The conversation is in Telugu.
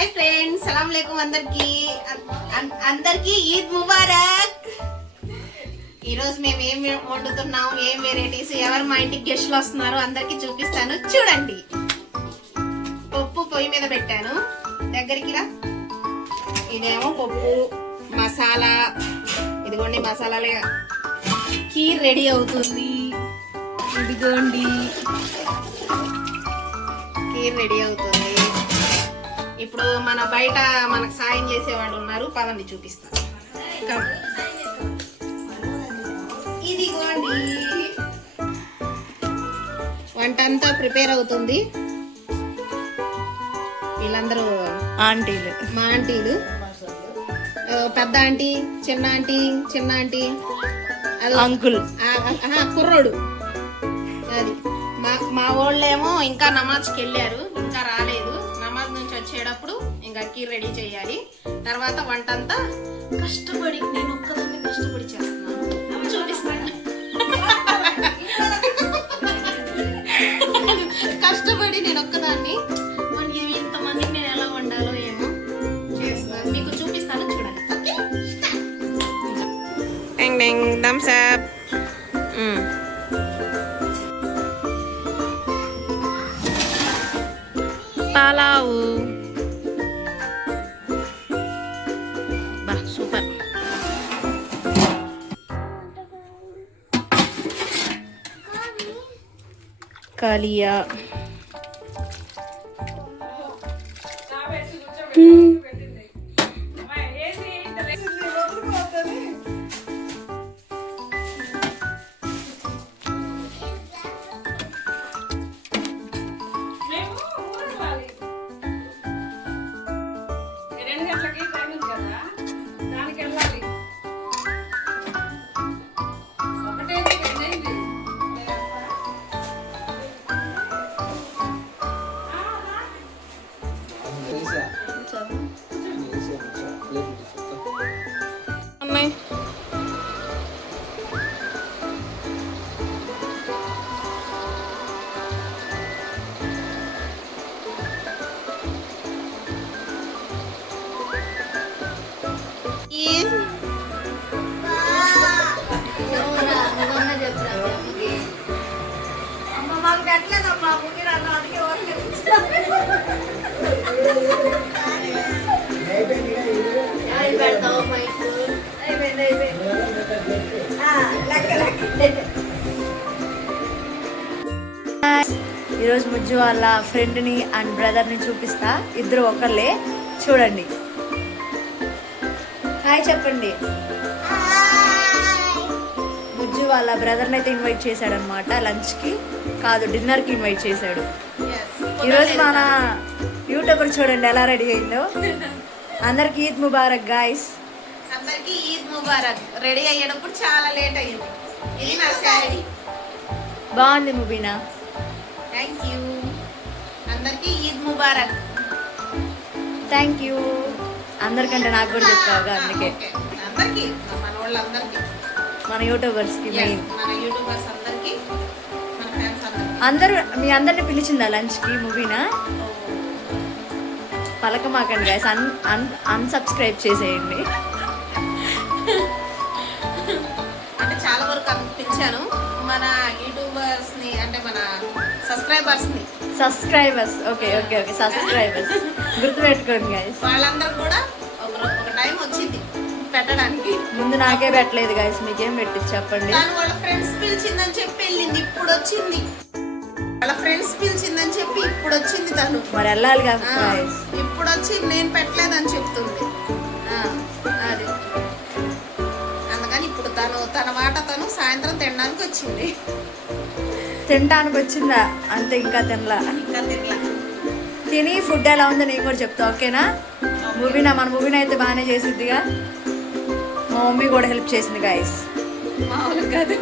హాయ్ ఫ్రెండ్స్, సలాం అలైకుం అందరికి ఈద్ ముబారక్. ఈరోజు మేము ఏం వండుతున్నాం, ఏం వెరైటీస్, ఎవరు మా ఇంటికి గెస్ట్లు వస్తున్నారు అందరికి చూపిస్తాను. చూడండి, పప్పు పొయ్యి మీద పెట్టాను, దగ్గరికి రా. ఇదేమో పప్పు మసాలా, ఇదిగోండి మసాలాలే. కీర్ రెడీ అవుతుంది, ఇదిగోండి కీర్ రెడీ అవుతుంది. ఇప్పుడు మన బయట మనకు సాయం చేసేవాళ్ళు ఉన్నారు, పదండి చూపిస్తాను. ఇదిగోండి వంట అంతా ప్రిపేర్ అవుతుంది. వీళ్ళందరూ ఆంటీలు, మా ఆంటీలు. పెద్ద ఆంటీ, చిన్న ఆంటీ, అది అంకుల్, కుర్రోడు. అది మా వాళ్ళేమో ఇంకా నమాజ్కి వెళ్ళారు, ఇంకా రాలేదు. నమాజ్ నుంచి వచ్చేటప్పుడు ఇంకా కీర్ రెడీ చేయాలి. తర్వాత వంట అంతా కష్టపడి, నేను ఒక్కదాన్ని కష్టపడి చేస్తున్నాను, చూపిస్తాను. కష్టపడి నేను ఒక్కదాన్ని ఇంతమందికి నేను ఎలా వండాలో ఏమో చేస్తాను, మీకు చూపిస్తాను. చూడండి. Thums up. పలావు బా సూపర్. కాలియా, ఈరోజు ముజ్జు వాళ్ళ ఫ్రెండ్ని అండ్ బ్రదర్ని చూపిస్తా. ఇద్దరు ఒకళ్ళే, చూడండి. హాయ్ చెప్పండి. ముజ్జు వాళ్ళ బ్రదర్ని అయితే ఇన్వైట్ చేశాడు అనమాట, లంచ్కి కాదు డిన్నర్కి ఇన్వైట్ చేశాడు. ఈరోజు మన యూట్యూబర్ చూడండి ఎలా రెడీ అయిందో. అందరికి ఈద్ ముబారక్ గాయస్. అందరికి ఈద్ ముబారక్. రెడీ అయ్యేటప్పుడు చాలా లేట్ అయ్యింది. ఇది నా శారీ. బాగుంది ముబీనా. Thank you. అందరికి ఈద్ ముబారక్. Thank you. అందరికంటే నాకు కూడా చెప్పావుగా, అందుకే అందరికి, మన వాళ్ళందరికి, మన యూట్యూబర్స్కి మెయిన్, మన యూట్యూబర్స్ అందరికి, మన ఫ్యాన్స్ అందరికి. అందరూ మీ అందరిని పిలిచిందా లంచ్కి ముబీనా? పలకమాకండి గైస్, అన్సబ్స్క్రైబ్ చేసేయండి. అంటే చాలా వరకు పిలిచాను మన యూట్యూబర్స్ ని, అంటే మన సబ్స్క్రైబర్స్. ఓకే సబ్స్క్రైబర్స్ గుర్తుపెట్టుకోండి గైస్. వాళ్ళందరూ కూడా ఒక టైం వచ్చింది పెట్టడానికి. ముందు నాకే పెట్టలేదు గైస్, మీకేం పెట్టి చెప్పండి. వాళ్ళ ఫ్రెండ్స్ పిలిచిందని చెప్పి వెళ్ళింది, ఇప్పుడు వచ్చింది. వాళ్ళ ఫ్రెండ్స్ పిలిచిందని చెప్పి ఇప్పుడు వచ్చింది తను. మరి వెళ్ళాలి కదా గైస్. ఇప్పుడు వచ్చి నేను పెట్టలేదని చెప్తుంది. అది అందుకని ఇప్పుడు తన మాట తను సాయంత్రం తినడానికి వచ్చింది. తినడానికి వచ్చిందా? అంతే, ఇంకా తినలా. తిని ఫుడ్ ఎలా ఉందో నేను కూడా చెప్తా, ఓకేనా? మన మూవీని అయితే బాగానే చేసిద్దిగా. మా మమ్మీ కూడా హెల్ప్ చేసింది గాయస్. మామూలు కాదు.